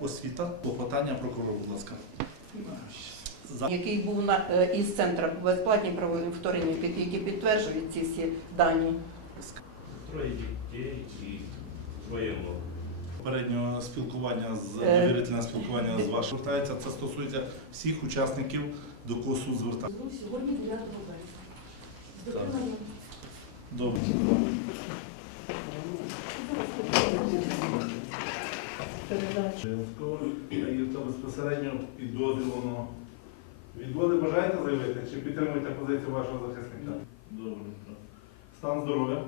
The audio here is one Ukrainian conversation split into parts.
Освіта, клопотання прокурора, будь ласка. Який був на е, із центру по безплатній правовій під- які підтверджують ці всі дані. Троє дітей і троє. Попереднього спілкування з Е, довірительне спілкування з вашим звертається. Це стосується всіх учасників, до кого суд звертає. Сьогодні 9 березня. Добре. Женського і безпосередньо підозрюваного. Відводи бажаєте заявити чи підтримуєте позицію вашого захисника? Добре. Стан здоров'я.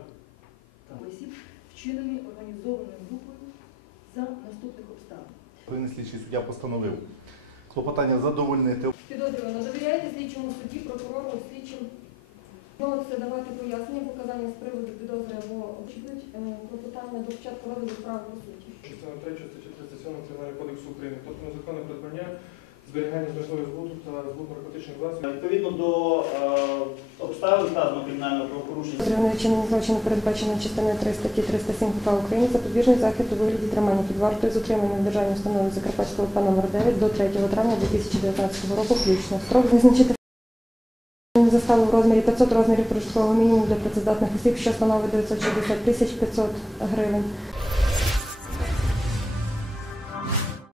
осіб, вчинені організованою групою за наступних обставин. Повинен слідчий суддя постановив клопотання задовольнити. Підозрювано, довіряєте слідчому судді, прокурору, слідчим? Можете давати пояснення, показання з приводу підозри або очікують е, клопотання до початку розгляду справи по суті. Частина 3 статті 37 Кримінального кодексу України, тобто незаконне придбання, зберігання змислових збуту та збут наркотичних засобів. Відповідно до е, обставин вказаного кримінального правопорушення. Підозрюваний вчинення злочину передбачено частиною 3 статті 307 КП України запобіжний захід у вигляді тримання під вартою з утримання в державній установі Закарпатського УПА номер 9 до 3 травня 2019 року включно. Строк визначити заставу в розмірі 500 розмірів прожиткового мінімуму для працездатних осіб, що становить 960 тисяч 500 гривень.